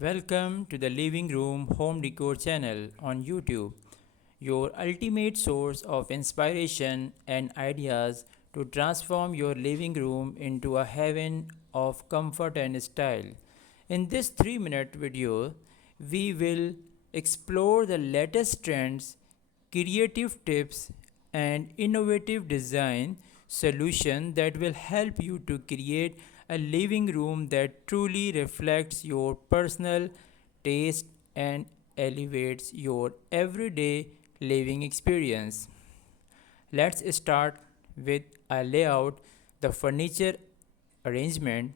Welcome to the Living Room Home Decor channel on YouTube, your ultimate source of inspiration and ideas to transform your living room into a heaven of comfort and style. In this 3-minute video, we will explore the latest trends, creative tips, and innovative design solution that will help you to create a living room that truly reflects your personal taste and elevates your everyday living experience. Let's start with a layout, the furniture arrangement,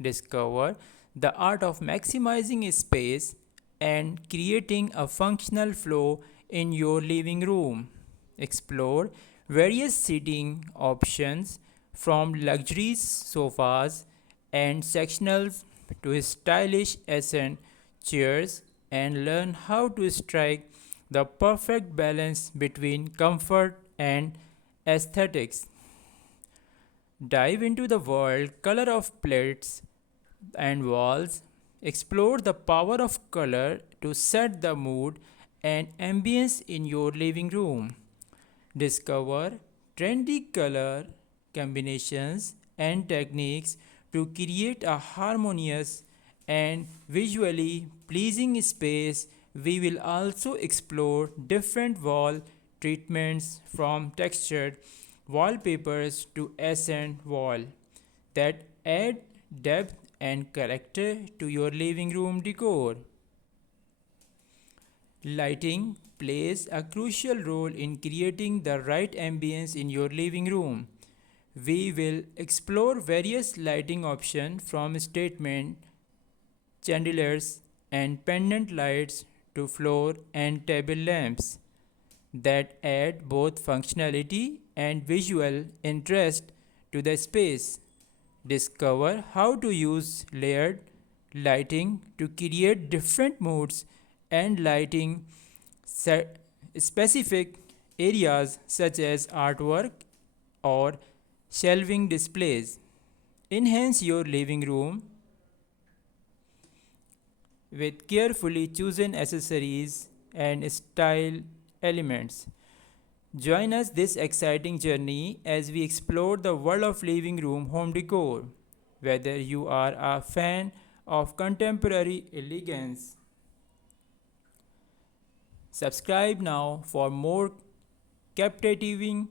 discover the art of maximizing space and creating a functional flow in your living room. Explore various seating options from luxurious sofas and sectionals to stylish ascent chairs and learn how to strike the perfect balance between comfort and aesthetics. Dive into the world color of plates and walls. Explore the power of color to set the mood and ambience in your living room. Discover trendy color combinations and techniques to create a harmonious and visually pleasing space. We will also explore different wall treatments from textured wallpapers to accent wall that add depth and character to your living room decor. Lighting plays a crucial role in creating the right ambience in your living room. We will explore various lighting options from statement chandeliers and pendant lights to floor and table lamps that add both functionality and visual interest to the space. Discover how to use layered lighting to create different moods and lighting specific areas such as artwork or shelving displays. Enhance your living room with carefully chosen accessories and style elements. Join us this exciting journey as we explore the world of living room home decor. Whether you are a fan of contemporary elegance, subscribe now for more captivating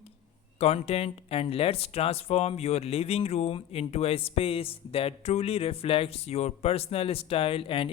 content and let's transform your living room into a space that truly reflects your personal style and